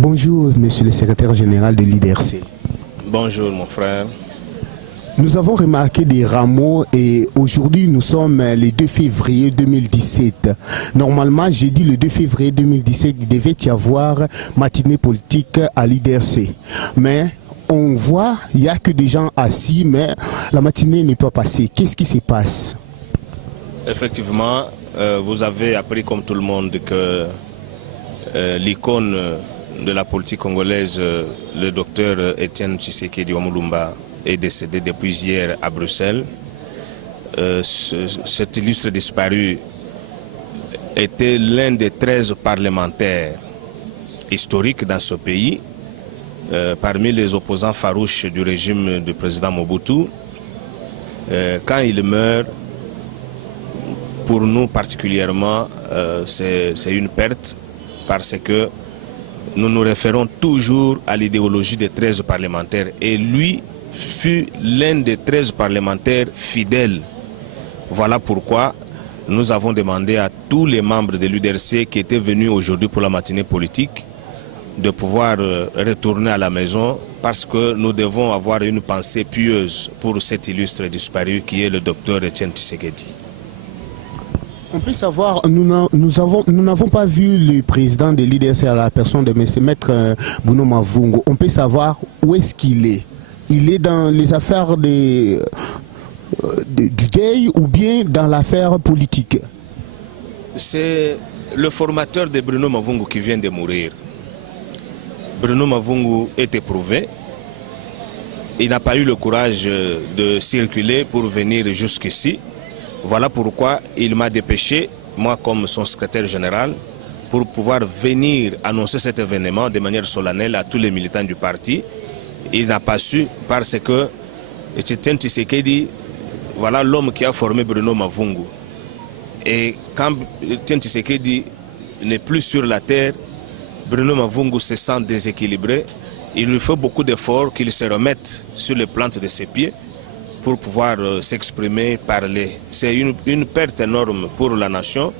Bonjour, monsieur le secrétaire général de l'IDRC. Bonjour, mon frère. Nous avons remarqué des rameaux et aujourd'hui nous sommes le 2 février 2017. Normalement, j'ai dit le 2 février 2017, il devait y avoir matinée politique à l'IDRC. Mais on voit, il n'y a que des gens assis, mais la matinée n'est pas passée. Qu'est-ce qui se passe? Effectivement, vous avez appris comme tout le monde que l'icône de la politique congolaise, le docteur Étienne Tshisekedi Wamulumba, est décédé depuis hier à Bruxelles. Cet illustre disparu était l'un des 13 parlementaires historiques dans ce pays, parmi les opposants farouches du régime du président Mobutu. Quand il meurt, pour nous particulièrement, c'est une perte parce que nous nous référons toujours à l'idéologie des 13 parlementaires et lui fut l'un des 13 parlementaires fidèles. Voilà pourquoi nous avons demandé à tous les membres de l'UDRC qui étaient venus aujourd'hui pour la matinée politique de pouvoir retourner à la maison parce que nous devons avoir une pensée pieuse pour cet illustre disparu qui est le docteur Étienne Tshisekedi. On peut savoir, nous n'avons pas vu le président de l'IDRC à la personne de Maître Bruno Mavungo. On peut savoir où est-ce qu'il est. Il est dans les affaires du deuil ou bien dans l'affaire politique? C'est le formateur de Bruno Mavungo qui vient de mourir. Bruno Mavungo est éprouvé. Il n'a pas eu le courage de circuler pour venir jusqu'ici. Voilà pourquoi il m'a dépêché, moi comme son secrétaire général, pour pouvoir venir annoncer cet événement de manière solennelle à tous les militants du parti. Il n'a pas su parce que Étienne Tshisekedi, voilà l'homme qui a formé Bruno Mavungo. Et quand Étienne Tshisekedi n'est plus sur la terre, Bruno Mavungo se sent déséquilibré. Il lui faut beaucoup d'efforts qu'il se remette sur les plantes de ses pieds pour pouvoir s'exprimer, parler. C'est une perte énorme pour la nation.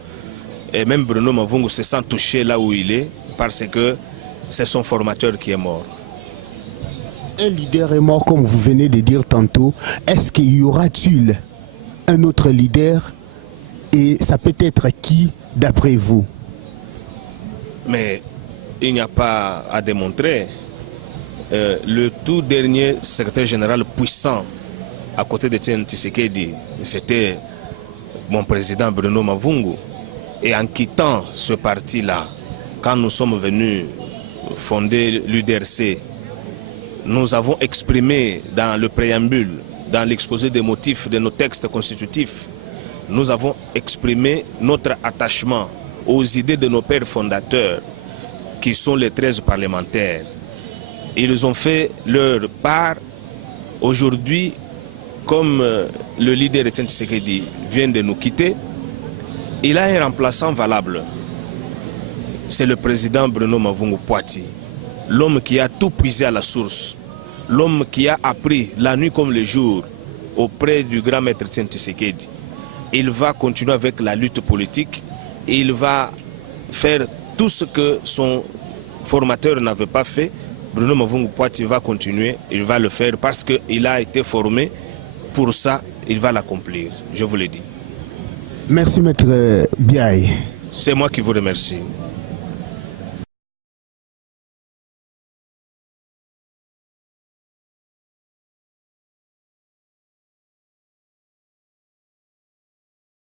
Et même Bruno Mavungo se sent touché là où il est parce que c'est son formateur qui est mort. Un leader est mort, comme vous venez de dire tantôt. Est-ce qu'il y aura-t-il un autre leader? Et ça peut être qui, d'après vous? Mais il n'y a pas à démontrer. Le tout dernier secrétaire général puissant à côté d'Étienne Tshisekedi, c'était mon président Bruno Mavungo. Et en quittant ce parti-là, quand nous sommes venus fonder l'UDRC, nous avons exprimé dans le préambule, dans l'exposé des motifs de nos textes constitutifs, nous avons exprimé notre attachement aux idées de nos pères fondateurs, qui sont les 13 parlementaires. Ils ont fait leur part. Aujourd'hui, comme le leader Étienne Tshisekedi vient de nous quitter, il a un remplaçant valable. C'est le président Bruno Mavungo Poiti, l'homme qui a tout puisé à la source, l'homme qui a appris la nuit comme le jour auprès du grand maître Étienne Tshisekedi. Il va continuer avec la lutte politique et il va faire tout ce que son formateur n'avait pas fait. Bruno Mavungo Poiti va continuer, il va le faire parce qu'il a été formé. Pour ça, il va l'accomplir, je vous l'ai dit. Merci, Maître Biaye. C'est moi qui vous remercie.